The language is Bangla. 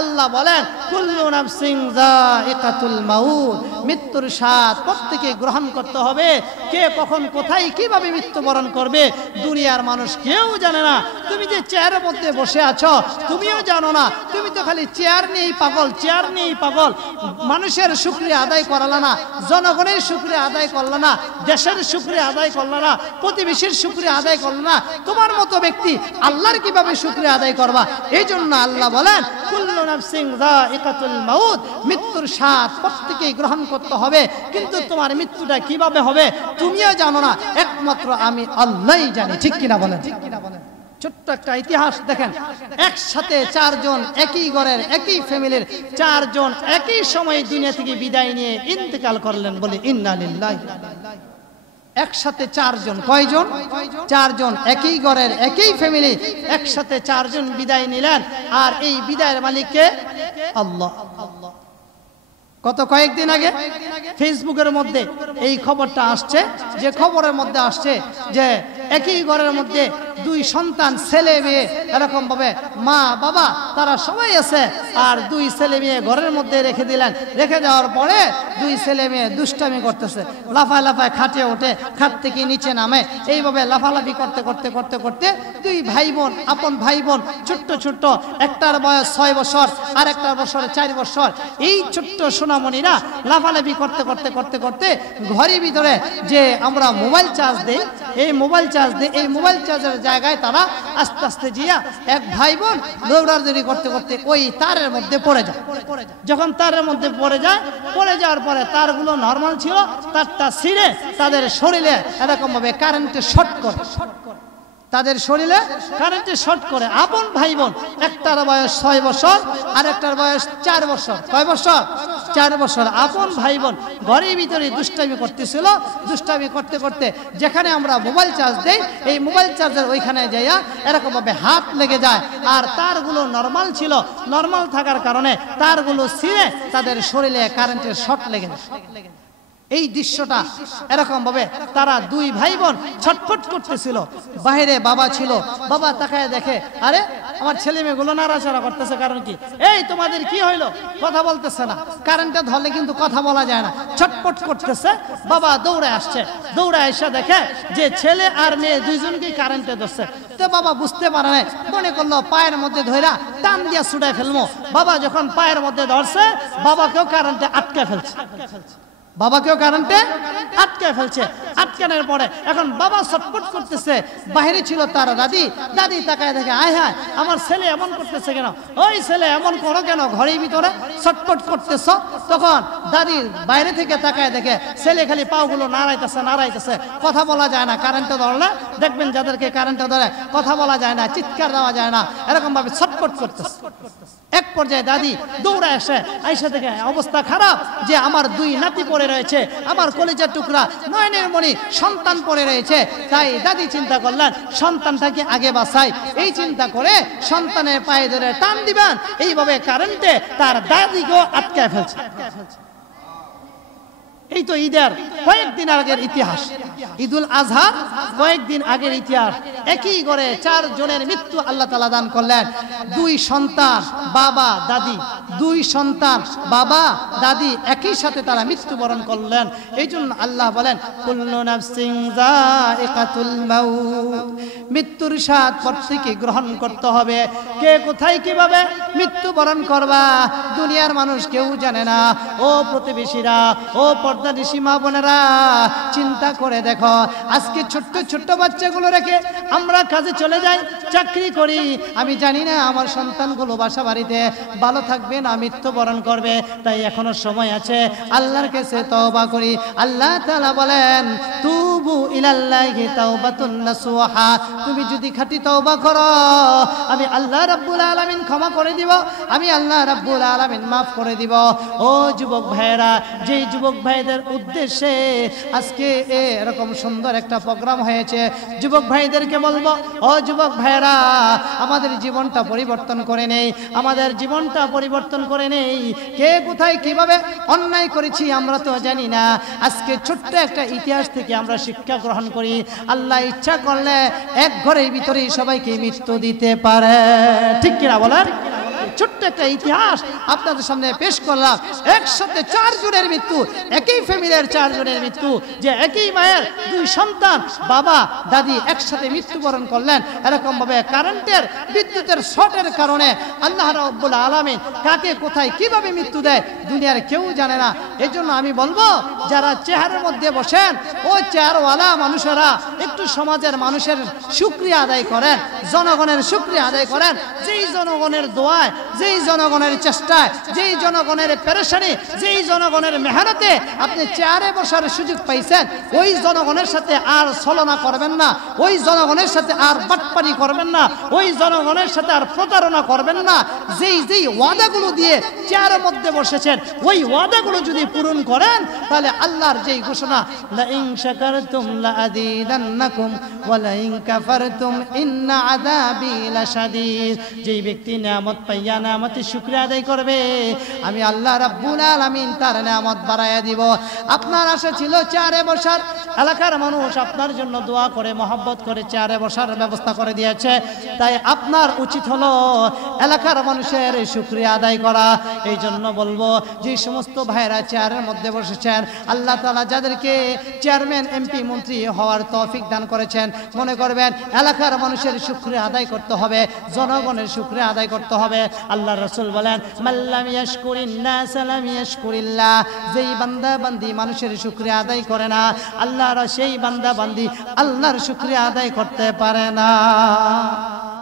আল্লাহ বলেন কুল্লু নাফসিন যায়িকাতুল মাউত, মৃত্যুর স্বাদ প্রত্যেকে গ্রহণ করতে হবে। কে কখন কোথায় কিভাবে মৃত্যুবরণ করবে দুনিয়ার মানুষ কেউ জানে না। তুমি যে চেয়ারের মধ্যে বসে আছো তুমিও জানো না, তুমি তো খালি চেয়ার নিয়েই পাগল, চেয়ার নিয়েই পাগল। মানুষের শুকরিয়া আদায় করলা না, জনগণের শুকরিয়া আদায় করলা না, দেশের শুকরিয়া আদায় করলা না, প্রতিবেশীর শুকরিয়া আদায় করলা না, তোমার মতো ব্যক্তি আল্লাহর কিভাবে শুকরিয়া আদায় করবা? এই জন্য আল্লাহ বলেন কুল্লু নাফসিন যায়িকাতুল মাউত, মৃত্যুর স্বাদ প্রত্যেকেই গ্রহণ করতে হবে। কিন্তু তোমার মৃত্যুটা কিভাবে হবে তুমিও জানো না, একমাত্র আমি আল্লাহই জানি। ঠিক কিনা বলেন? ছোট্ট একটা ইতিহাস দেখেন, একসাথে চারজন, একই ঘরের একই ফ্যামিলির চারজন একই সময় দুনিয়া থেকে বিদায় নিয়ে ইন্তেকাল করলেন। বলে ইন্না লিল্লাহি। একসাথে চারজন, কয়জন? চারজন, একই ঘরের একই ফ্যামিলি, একসাথে চারজন বিদায় নিলেন। আর এই বিদায়ের মালিককে আল্লাহ। কত কয়েকদিন আগে ফেসবুকের মধ্যে এই খবরটা আসছে, যে খবরের মধ্যে আসছে যে একই ঘরের মধ্যে দুই সন্তান, ছেলে মেয়ে, এরকম ভাবে মা বাবা তারা সবাই আছে, আর দুই ছেলে মেয়ে ঘরের মধ্যে রেখে দিলেন। রেখে দেওয়ার পরে দুই ছেলে মেয়ে দুষ্টামি করতেছে, লাফায় লাফায় খাটে ওঠে, খাট থেকে নিচে নামে, এইভাবে লাফালাফি করতে করতে করতে করতে দুই ভাই বোন, আপন ভাই বোন, ছোট্ট ছোট্ট, একটার বয়স 6 বছর আর একটার বছর 4 বছর, এই ছোট্ট সোনামণিরা লাফালাফি করতে করতে করতে করতে ঘরের ভিতরে যে আমরা মোবাইল চার্জ দিই, এই মোবাইল চার্জের জায়গায় তারা আস্তে আস্তে জিয়া এক ভাই বোন দৌড়াদৌড়ি করতে করতে ওই তারের মধ্যে পড়ে যায়। যখন তারের মধ্যে পড়ে যাওয়ার পরে তারগুলো নরমাল ছিল, তারটা ছিঁড়ে তাদের শরীরে এরকম ভাবে কারেন্টে শর্ট করে, তাদের শরীরে কারেন্টে শর্ট করে। আপন ভাই বোন, একটার বয়স 6 বছর আর একটার বয়স 4 বছর। কয় বছর? 4 বছর। আপন ভাই বোন ঘরের ভিতরে দুষ্টামি করতেছিল। দুষ্টামি করতে করতে যেখানে আমরা মোবাইল চার্জ দেই, এই মোবাইল চার্জের ওইখানে যাইয়া এরকম ভাবে হাত লেগে যায়, আর তারগুলো নরমাল ছিল, নরমাল থাকার কারণে তারগুলো ছিঁড়ে তাদের শরীরে কারেন্টের শর্ট লেগে যায়। এই দৃশ্যটা এরকম ভাবে তারা দুই ভাই বোন ছটফট করতেছিল। বাইরে বাবা ছিল, বাবা তাকায় দেখে, আরে আমার ছেলে মেয়েগুলো নাড়াচাড়া করতেছে, কারণ কি? এই তোমাদের কি হইলো? কথা বলতেছে না, কারেন্টে ধরলে কিন্তু কথা বলা যায় না, ছটফট করতেছে। বাবা দৌড়ে আসছে, দৌড়ে এসে দেখে যে ছেলে আর মেয়ে দুইজনকেই কারেন্টে ধরছে। তো বাবা বুঝতে পারে না, মনে করলো পায়ের মধ্যে ধইরা টান দিয়া ছুটাই ফেলবো। বাবা যখন পায়ের মধ্যে ধরছে, বাবাকেও কারেন্টে আটকে ফেলছে, বাবাকেও কারেন্টে আটকে ফেলছে। আটকানোর পরে এখন বাবা ছটফট করতেছে। বাইরে ছিল তার দাদি, দাদি তাকায় দেখে, আয় হায় আমার ছেলে এমন করতেছে কেন? ওই ছেলে এমন করো কেন? ঘরের ভিতরে ছটফট করতেছ। তখন দাদি বাইরে থেকে তাকায় দেখে ছেলে খালি পাগুলো নাড়াইতেছে, কথা বলা যায় না। কারেন্টে ধরলে দেখবেন যাদেরকে কারেন্টে ধরে কথা বলা যায় না, চিৎকার দেওয়া যায় না, এরকম ভাবে ছটফট করতেছে। এক পর্যায়ে দাদি দৌড়ে আইসা দেখে অবস্থা খারাপ, যে আমার দুই নাতি পড়ে রয়েছে, আমার কলিজার টুকরা নয়নের মণি সন্তান পড়ে রয়েছে। তাই দাদি চিন্তা করলেন সন্তানটাকে আগে বাঁচাই। এই চিন্তা করে সন্তানের পায়ে ধরে টান দিবেন, এইভাবে কারেন্টে তার দাদিকেও আটকে ফেলছে। এই তো ঈদের কয়েকদিন আগের ইতিহাস, ঈদুল আজহা কয়েকদিন আগের ইতিহাস। একই ঘরে 4 জনের মৃত্যু আল্লাহ তাআলা দান করলেন। 2 সন্তান বাবা দাদি, 2 সন্তান বাবা দাদি একই সাথে তারা মৃত্যুবরণ করলেন। এই জন্য আল্লাহ বলেন কুল্লু নাফসিন যায়িকাতুল মাউত, মৃত্যুর স্বাদ প্রত্যেকে গ্রহণ করতে হবে। কে কোথায় কিভাবে মৃত্যুবরণ করবা দুনিয়ার মানুষ কেউ জানে না। ও প্রতিবেশীরা, ও পর্দানিশী মা বোনেরা, চিন্তা করে দেখো, আজকে ছোট্ট ছোট্ট বাচ্চাগুলো রেখে আমরা কাজে চলে যাই, চাকরি করি, আমি জানি না আমার সন্তানগুলো বাসা বাড়িতে ভালো থাকবে না মৃত্যুবরণ করবে। তাই এখনো সময় আছে, আল্লাহর কাছে তওবা করি। আল্লাহ তাআলা বলেন তুবু ইলাল্লাহি তাওবাতুন নাসুহা, তুমি যদি খাঁটি তওবা করো আমি আল্লাহ রাব্বুল আলামিন ক্ষমা করে দিব, আমি আল্লাহ রাব্বুল আলামিন মাফ করে দিব। ও যুবক ভাইরা, যেই যুবক ভাইদের উদ্দেশ্যে আজকে এরকম সুন্দর একটা প্রোগ্রাম হয়েছে, যুবক ভাইদেরকে বলবো, ও যুবক ভাইরা, আমাদের জীবনটা পরিবর্তন করে নেই, আমাদের জীবনটা পরিবর্তন করে নেই। কে কোথায় কিভাবে অন্যায় করেছি আমরা তো জানি না। আজকে ছোট্ট একটা ইতিহাস থেকে আমরা শিক্ষা গ্রহণ করি। আল্লাহ ইচ্ছা করলে এক ঘরের ভিতরেই সবাইকে মৃত্যু দিতে পারে। ঠিক কিনা বলেন? ছোট্ট একটা ইতিহাস আপনাদের সামনে পেশ করলাম। একসাথে 4 জনের মৃত্যু, একই ফ্যামিলির 4 জনের মৃত্যু, যে একই মায়ের 2 সন্তান, বাবা দাদি একসাথে মৃত্যুবরণ করলেন। এরকম ভাবে কারেন্টের, বিদ্যুতের শর্টের কারণে আল্লাহ রাব্বুল আলামিন কাকে কোথায় কিভাবে মৃত্যু দেয় দুনিয়ার কেউ জানে না। এই জন্য আমি বলবো, যারা চেয়ারের মধ্যে বসেন, ওই চেয়ারওয়ালা মানুষেরা একটু সমাজের মানুষের শুকরিয়া আদায় করেন, জনগণের শুকরিয়া আদায় করেন। যেই জনগণের দোয়ায়, যেই জনগণের চেষ্টায়, যেই জনগণের পেরেশানি, যেই জনগণের মেহনতে আপনি চেয়ারে বসার সুযোগ পাইছেন, ওই জনগণের সাথে আর ছলনা করবেন না, ওই জনগণের সাথে আর বাটপারি করবেন না, ওই জনগণের সাথে আর প্রতারণা করবেন না। যেই যেই ওয়াদাগুলো দিয়ে চেয়ারের মধ্যে বসেছেন, ওই ওয়াদাগুলো যদি পূরণ করেন, তাহলে আল্লাহর যেই ঘোষণা, লা ইন শাকারতুম লাআযীদান্নাকুম ওয়া লা ইন কাফারতুম ইন্না আযাবি লাশাদীদ। যেই ব্যক্তি নিয়ামত পাইয়া নিয়ামতের শুকরিয়া আদায় করবে, আমি আল্লাহ রাব্বুল আলামিন তার নিয়ামত বাড়াইয়া দিব। আপনার আশা ছিল চেয়ারে বসার, এলাকার মানুষ আপনার জন্য দোয়া করে, মহব্বত করে চেয়ারে বসার ব্যবস্থা করে দিয়েছে। তাই আপনার উচিত হলো এলাকার মানুষের শুকরিয়া আদায় করা। এই জন্য বলবো, যে সমস্ত ভাইরা চেয়ারের মধ্যে বসেছেন, আল্লাহ তাআলা যাদেরকে চেয়ারম্যান, এমপি, মন্ত্রী হওয়ার তৌফিক দান করেছেন, মনে করবেন এলাকার মানুষের শুকরিয়া আদায় করতে হবে, জনগণের শুকরিয়া আদায় করতে হবে। আল্লাহ রাসূল বলেন, মাল্লাম ইয়াশকুরিন নাস লাম ইয়াশকুরিল্লাহ। যেই বান্দা বান্দি মানুষের শুকরিয়া আদায় করে না, আল্লাহর সেই বান্দা বান্দি আল্লাহর শুকরিয়া আদায় করতে পারে না।